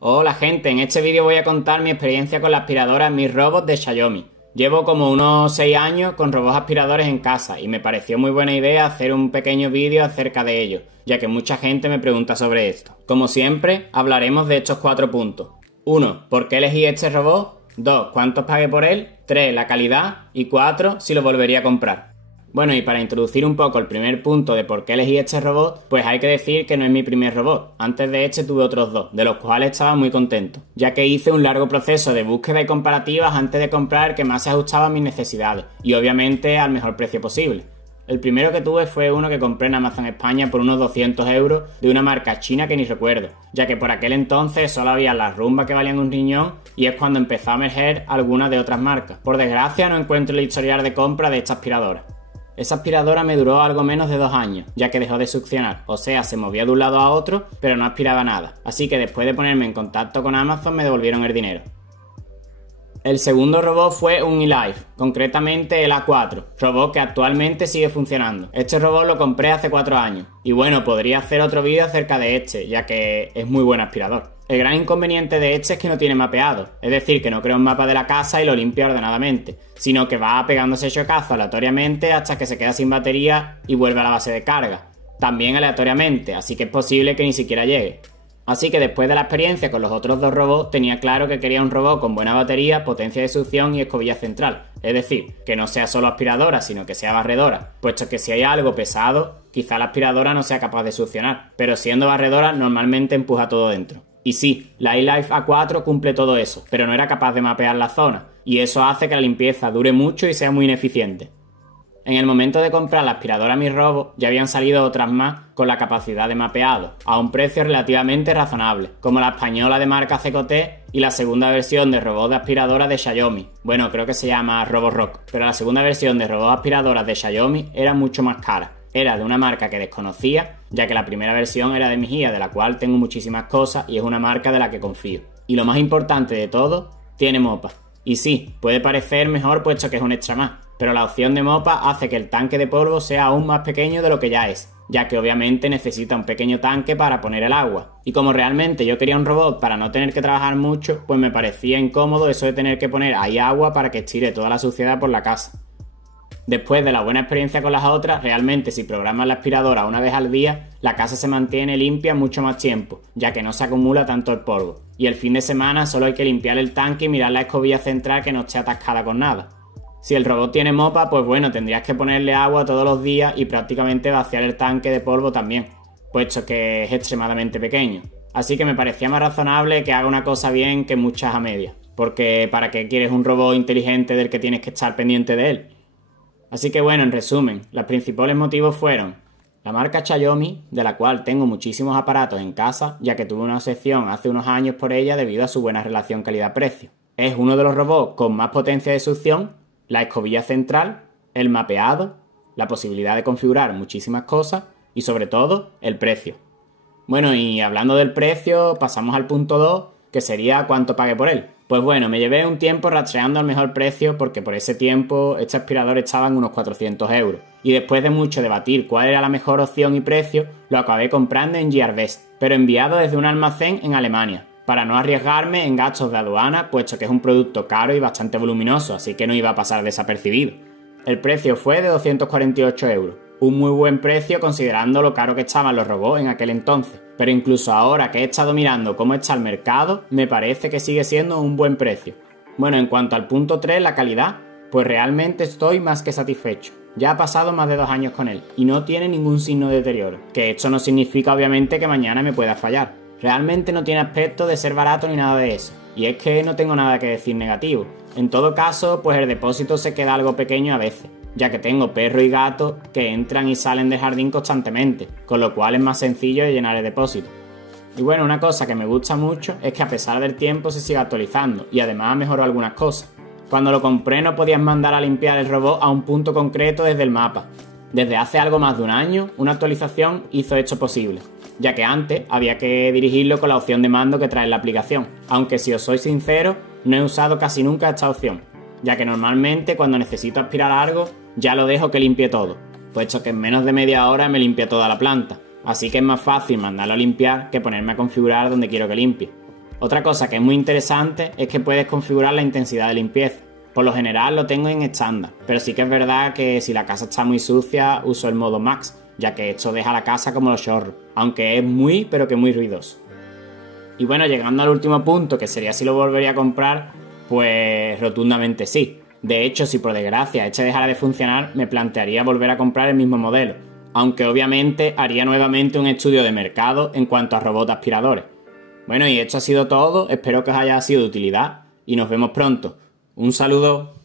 Hola gente, en este vídeo voy a contar mi experiencia con la aspiradora Mi Robot de Xiaomi. Llevo como unos 6 años con robots aspiradores en casa y me pareció muy buena idea hacer un pequeño vídeo acerca de ello, ya que mucha gente me pregunta sobre esto. Como siempre, hablaremos de estos 4 puntos. 1. ¿Por qué elegí este robot? 2. ¿Cuánto pagué por él? 3. La calidad. Y 4. Si lo volvería a comprar. Bueno, y para introducir un poco el primer punto de por qué elegí este robot, pues hay que decir que no es mi primer robot. Antes de este tuve otros 2, de los cuales estaba muy contento, ya que hice un largo proceso de búsqueda y comparativas antes de comprar el que más se ajustaba a mis necesidades, y obviamente al mejor precio posible. El primero que tuve fue uno que compré en Amazon España por unos 200 € de una marca china que ni recuerdo, ya que por aquel entonces solo había las Rumba que valían un riñón y es cuando empezó a emerger algunas de otras marcas. Por desgracia no encuentro el historial de compra de esta aspiradora. Esa aspiradora me duró algo menos de 2 años, ya que dejó de succionar, o sea, se movía de un lado a otro, pero no aspiraba nada, así que después de ponerme en contacto con Amazon me devolvieron el dinero. El segundo robot fue un eLife, concretamente el A4, robot que actualmente sigue funcionando. Este robot lo compré hace 4 años, y bueno, podría hacer otro vídeo acerca de este, ya que es muy buen aspirador. El gran inconveniente de este es que no tiene mapeado, es decir, que no crea un mapa de la casa y lo limpia ordenadamente, sino que va pegándose chocazos aleatoriamente hasta que se queda sin batería y vuelve a la base de carga. También aleatoriamente, así que es posible que ni siquiera llegue. Así que después de la experiencia con los otros 2 robots, tenía claro que quería un robot con buena batería, potencia de succión y escobilla central. Es decir, que no sea solo aspiradora, sino que sea barredora, puesto que si hay algo pesado, quizá la aspiradora no sea capaz de succionar, pero siendo barredora normalmente empuja todo dentro. Y sí, la eLife A4 cumple todo eso, pero no era capaz de mapear la zona, y eso hace que la limpieza dure mucho y sea muy ineficiente. En el momento de comprar la aspiradora Mi Robot ya habían salido otras más con la capacidad de mapeado, a un precio relativamente razonable, como la española de marca CCT y la segunda versión de robot de aspiradora de Xiaomi. Bueno, creo que se llama Roborock, pero la segunda versión de robot aspiradoras de Xiaomi era mucho más cara. Era de una marca que desconocía, ya que la primera versión era de Mijia, de la cual tengo muchísimas cosas y es una marca de la que confío. Y lo más importante de todo, tiene mopa. Y sí, puede parecer mejor puesto que es un extra más, pero la opción de mopa hace que el tanque de polvo sea aún más pequeño de lo que ya es, ya que obviamente necesita un pequeño tanque para poner el agua. Y como realmente yo quería un robot para no tener que trabajar mucho, pues me parecía incómodo eso de tener que poner ahí agua para que estire toda la suciedad por la casa. Después de la buena experiencia con las otras, realmente si programas la aspiradora una vez al día, la casa se mantiene limpia mucho más tiempo, ya que no se acumula tanto el polvo. Y el fin de semana solo hay que limpiar el tanque y mirar la escobilla central que no esté atascada con nada. Si el robot tiene mopa, pues bueno, tendrías que ponerle agua todos los días y prácticamente vaciar el tanque de polvo también, puesto que es extremadamente pequeño. Así que me parecía más razonable que haga una cosa bien que muchas a medias, porque ¿para qué quieres un robot inteligente del que tienes que estar pendiente de él? Así que bueno, en resumen, los principales motivos fueron la marca Xiaomi, de la cual tengo muchísimos aparatos en casa, ya que tuve una obsesión hace unos años por ella debido a su buena relación calidad-precio. Es uno de los robots con más potencia de succión, la escobilla central, el mapeado, la posibilidad de configurar muchísimas cosas y sobre todo el precio. Bueno, y hablando del precio, pasamos al punto 2, que sería cuánto pagué por él. Pues bueno, me llevé un tiempo rastreando el mejor precio porque por ese tiempo este aspirador estaba en unos 400 €. Y después de mucho debatir cuál era la mejor opción y precio, lo acabé comprando en Gearbest, pero enviado desde un almacén en Alemania, para no arriesgarme en gastos de aduana, puesto que es un producto caro y bastante voluminoso, así que no iba a pasar desapercibido. El precio fue de 248 €, un muy buen precio considerando lo caro que estaban los robots en aquel entonces. Pero incluso ahora que he estado mirando cómo está el mercado, me parece que sigue siendo un buen precio. Bueno, en cuanto al punto 3, la calidad, pues realmente estoy más que satisfecho. Ya ha pasado más de 2 años con él y no tiene ningún signo de deterioro, que esto no significa obviamente que mañana me pueda fallar. Realmente no tiene aspecto de ser barato ni nada de eso, y es que no tengo nada que decir negativo. En todo caso, pues el depósito se queda algo pequeño a veces, ya que tengo perro y gato que entran y salen del jardín constantemente, con lo cual es más sencillo de llenar el depósito. Y bueno, una cosa que me gusta mucho es que a pesar del tiempo se sigue actualizando y además mejoró algunas cosas. Cuando lo compré no podías mandar a limpiar el robot a un punto concreto desde el mapa. Desde hace algo más de un año, una actualización hizo esto posible, ya que antes había que dirigirlo con la opción de mando que trae la aplicación, aunque si os soy sincero, no he usado casi nunca esta opción, ya que normalmente cuando necesito aspirar algo, ya lo dejo que limpie todo, puesto que en menos de media hora me limpia toda la planta, así que es más fácil mandarlo a limpiar que ponerme a configurar donde quiero que limpie. Otra cosa que es muy interesante es que puedes configurar la intensidad de limpieza. Por lo general lo tengo en estándar, pero sí que es verdad que si la casa está muy sucia uso el modo Max, ya que esto deja la casa como los chorros, aunque es muy pero que muy ruidoso. Y bueno, llegando al último punto, que sería si lo volvería a comprar, pues rotundamente sí. De hecho, si por desgracia este dejara de funcionar, me plantearía volver a comprar el mismo modelo, aunque obviamente haría nuevamente un estudio de mercado en cuanto a robots aspiradores. Bueno, y esto ha sido todo, espero que os haya sido de utilidad y nos vemos pronto. Un saludo.